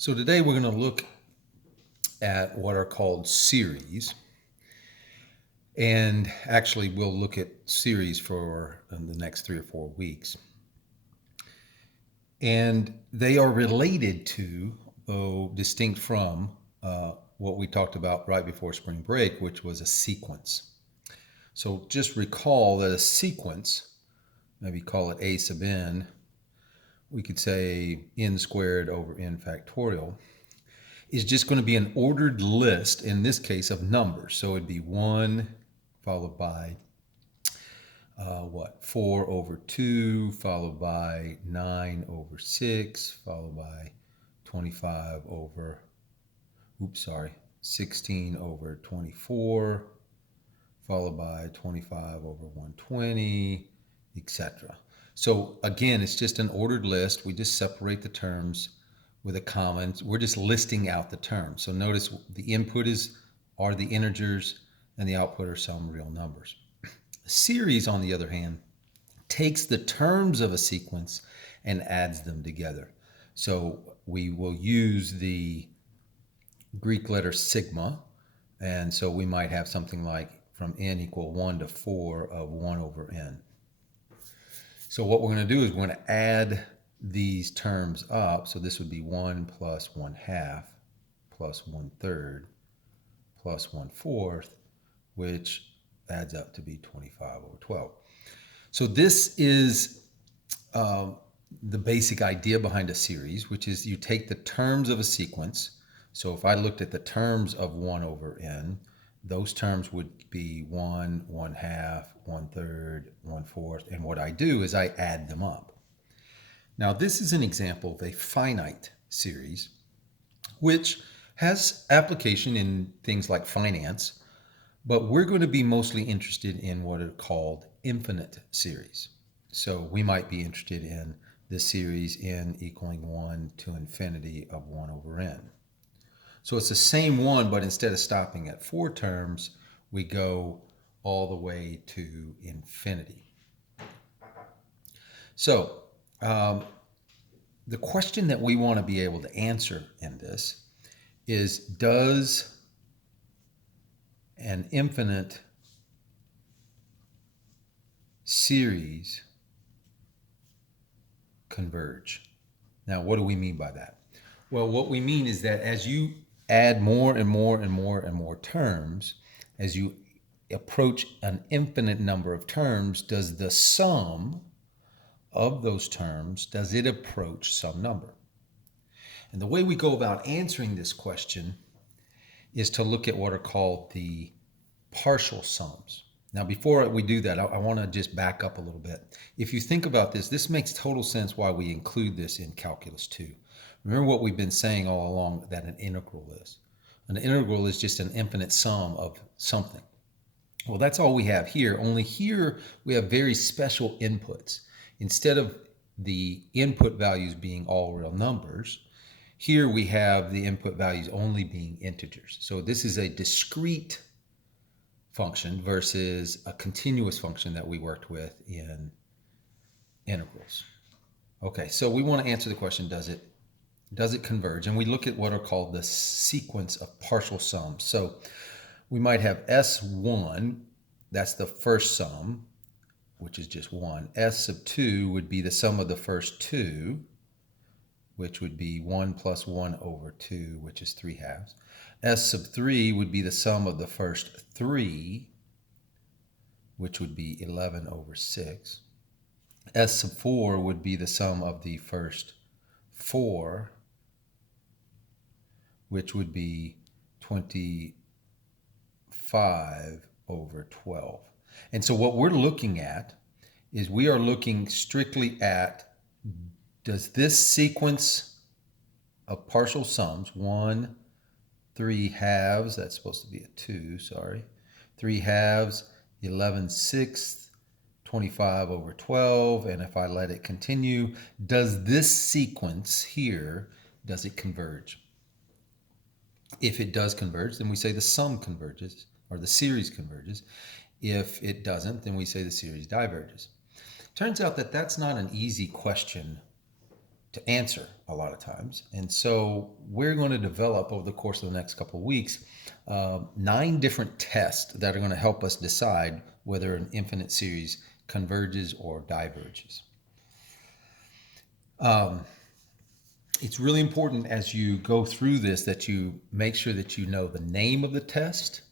So today we're going to look at what are called series. And actually, we'll look at series for the next 3 or 4 weeks. And they are related to, though distinct from, what we talked about right before spring break, which was a sequence. So just recall that a sequence, maybe call it a sub n, we could say n squared over n factorial, is just going to be an ordered list, in this case, of numbers. So it'd be 1 followed by 4 over 2, followed by 9 over 6, followed by 25 over, 16 over 24, followed by 25 over 120, etc. So again, it's just an ordered list. We just separate the terms with a common. We're just listing out the terms. So notice the input are the integers and the output are some real numbers. A series, on the other hand, takes the terms of a sequence and adds them together. So we will use the Greek letter sigma, and so we might have something like from n equal 1 to 4 of 1 over n. So what we're going to do is we're going to add these terms up. So this would be 1 plus 1/2 plus 1/3 plus 1/4, which adds up to be 25 over 12. So this is the basic idea behind a series, which is you take the terms of a sequence. So if I looked at the terms of 1 over n, those terms would be 1, 1/2, 1/3, 1/4, and what I do is I add them up. Now this is an example of a finite series, which has application in things like finance, but we're going to be mostly interested in what are called infinite series. So we might be interested in the series n equaling 1 to infinity of 1 over n. So it's the same one, but instead of stopping at 4 terms, we go all the way to infinity. So the question that we want to be able to answer in this is, does an infinite series converge? Now, what do we mean by that? Well, what we mean is that as you add more and more and more and more terms, as you approach an infinite number of terms, does the sum of those terms, does it approach some number? And the way we go about answering this question is to look at what are called the partial sums. Now, before we do that, I want to just back up a little bit. If you think about this, this makes total sense why we include this in Calculus 2. Remember what we've been saying all along that an integral is. An integral is just an infinite sum of something. Well, that's all we have here, only here we have very special inputs. Instead of the input values being all real numbers, here we have the input values only being integers. So this is a discrete function versus a continuous function that we worked with in integrals. Okay, so we want to answer the question, does it converge? And we look at what are called the sequence of partial sums. So we might have S1, that's the first sum, which is just 1. S sub 2 would be the sum of the first 2, which would be 1 plus 1 over 2, which is 3/2. S sub 3 would be the sum of the first 3, which would be 11 over 6. S sub 4 would be the sum of the first 4, which would be 25 over 12. And so what we're looking at is we are looking strictly at, does this sequence of partial sums, 1, 3/2, that's supposed to be a 2, 3/2, 11/6, 25 over 12, and if I let it continue, does this sequence here, does it converge? If it does converge, then we say the sum converges, or the series converges. If it doesn't, then we say the series diverges. Turns out that that's not an easy question answer a lot of times. And so we're going to develop over the course of the next couple of weeks 9 different tests that are going to help us decide whether an infinite series converges or diverges. It's really important as you go through this that you make sure that you know the name of the test,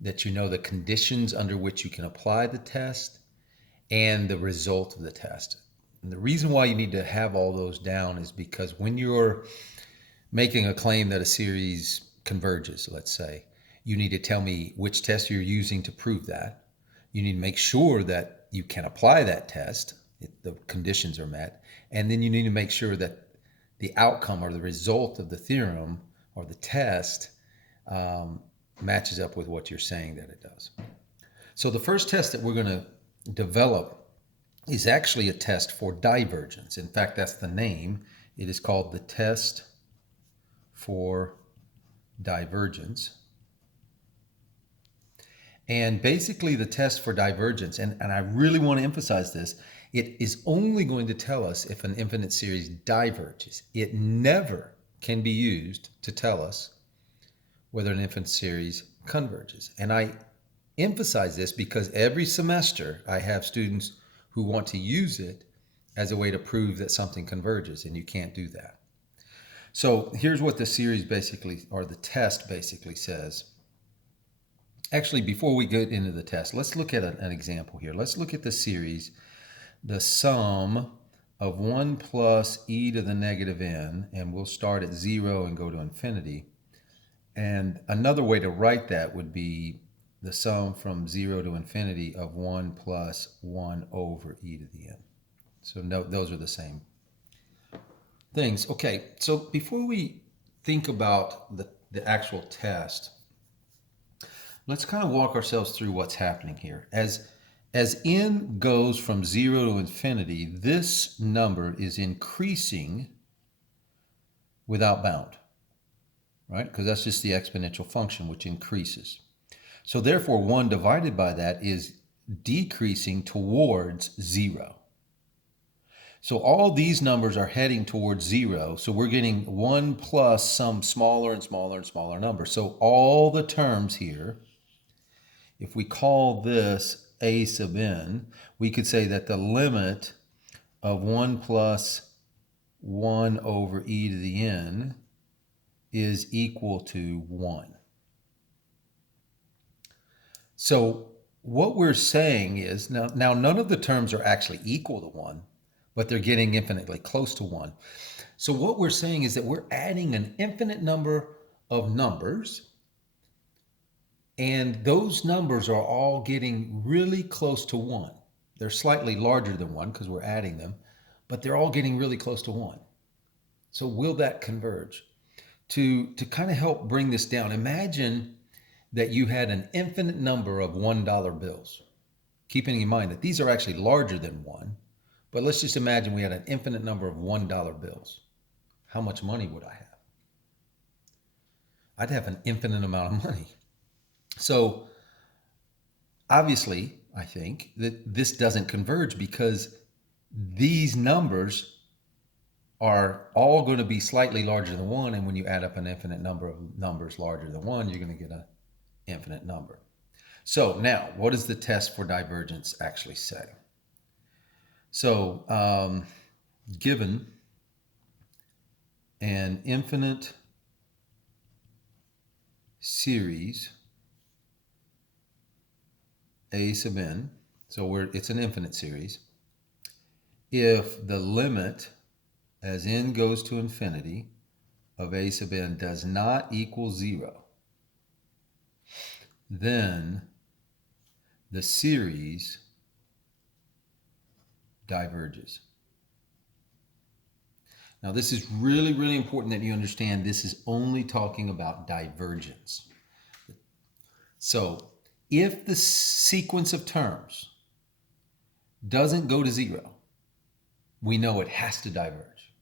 that you know the conditions under which you can apply the test, and the result of the test. And the reason why you need to have all those down is because when you're making a claim that a series converges, let's say, you need to tell me which test you're using to prove that. You need to make sure that you can apply that test, if the conditions are met, and then you need to make sure that the outcome or the result of the theorem or the test matches up with what you're saying that it does. So the first test that we're going to develop is actually a test for divergence. In fact, that's the name. It is called the test for divergence. And basically the test for divergence, and I really want to emphasize this, it is only going to tell us if an infinite series diverges. It never can be used to tell us whether an infinite series converges. And I emphasize this because every semester I have students who want to use it as a way to prove that something converges, and you can't do that. So here's what the series basically, or the test basically says. Actually, before we get into the test, let's look at an example here. Let's look at the series, the sum of 1 plus e to the negative n, and we'll start at 0 and go to infinity. And another way to write that would be the sum from 0 to infinity of 1 plus 1 over e to the n. So no, those are the same things. Okay, so before we think about the actual test, let's kind of walk ourselves through what's happening here. As n goes from 0 to infinity, this number is increasing without bound, right? Because that's just the exponential function, which increases. So therefore, 1 divided by that is decreasing towards 0. So all these numbers are heading towards 0. So we're getting 1 plus some smaller and smaller and smaller number. So all the terms here, if we call this a sub n, we could say that the limit of 1 plus 1 over e to the n is equal to 1. So what we're saying is, now none of the terms are actually equal to 1, but they're getting infinitely close to 1. So what we're saying is that we're adding an infinite number of numbers, and those numbers are all getting really close to 1. They're slightly larger than 1 because we're adding them, but they're all getting really close to 1. So will that converge? To kind of help bring this down, imagine that you had an infinite number of $1 bills. Keeping in mind that these are actually larger than 1, but let's just imagine we had an infinite number of $1 bills. How much money would I have? I'd have an infinite amount of money. So obviously, I think that this doesn't converge because these numbers are all going to be slightly larger than 1, and when you add up an infinite number of numbers larger than 1, you're going to get an infinite number. So now, what does the test for divergence actually say? So given an infinite series a sub n, so it's an infinite series, if the limit as n goes to infinity of a sub n does not equal 0, then the series diverges. Now this is really, really important that you understand this is only talking about divergence. So if the sequence of terms doesn't go to 0, we know it has to diverge.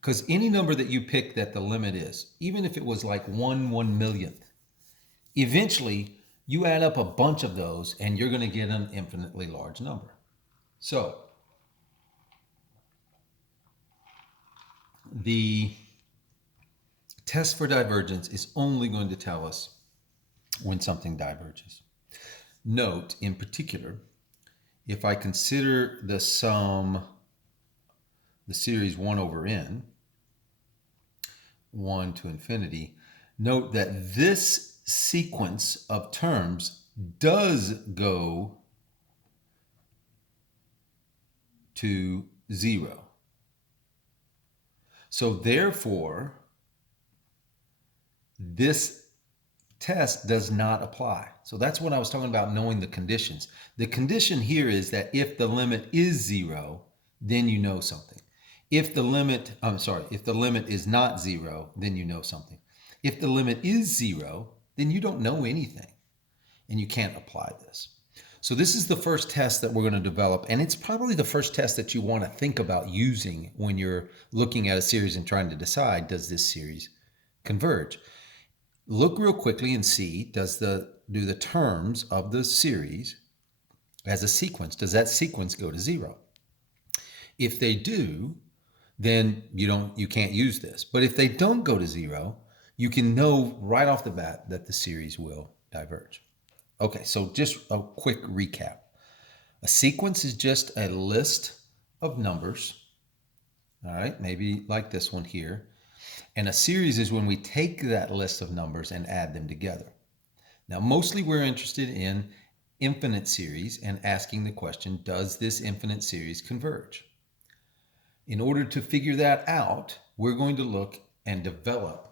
Because any number that you pick that the limit is, even if it was like 1/1,000,000th, eventually you add up a bunch of those and you're going to get an infinitely large number. So the test for divergence is only going to tell us when something diverges. Note, in particular, if I consider the sum, the series 1 over n, 1 to infinity, note that this sequence of terms does go to 0. So therefore, this test does not apply. So that's what I was talking about, knowing the conditions. The condition here is that if the limit is 0, then you know something. If the limit is not 0, then you know something. If the limit is 0, then you don't know anything and you can't apply this. So this is the first test that we're going to develop, and it's probably the first test that you want to think about using when you're looking at a series and trying to decide, does this series converge? Look real quickly and see, do the terms of the series as a sequence, does that sequence go to 0? If they do, then you can't use this. But if they don't go to 0, you can know right off the bat that the series will diverge. Okay, so just a quick recap. A sequence is just a list of numbers, all right, maybe like this one here. And a series is when we take that list of numbers and add them together. Now, mostly we're interested in infinite series and asking the question, does this infinite series converge? In order to figure that out, we're going to look and develop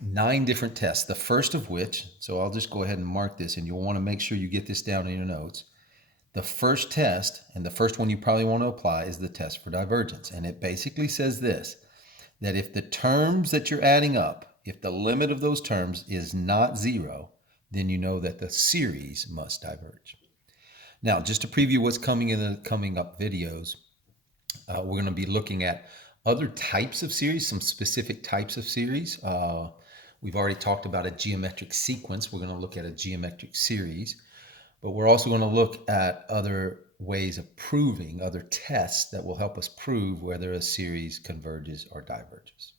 9 different tests. The first of which, so I'll just go ahead and mark this, and you'll want to make sure you get this down in your notes. The first test, and the first one you probably want to apply, is the test for divergence. And it basically says this, that if the terms that you're adding up, if the limit of those terms is not 0, then you know that the series must diverge. Now, just to preview what's coming in the coming up videos, we're going to be looking at other types of series, some specific types of series. We've already talked about a geometric sequence. We're going to look at a geometric series, but we're also going to look at other ways of proving, other tests that will help us prove whether a series converges or diverges.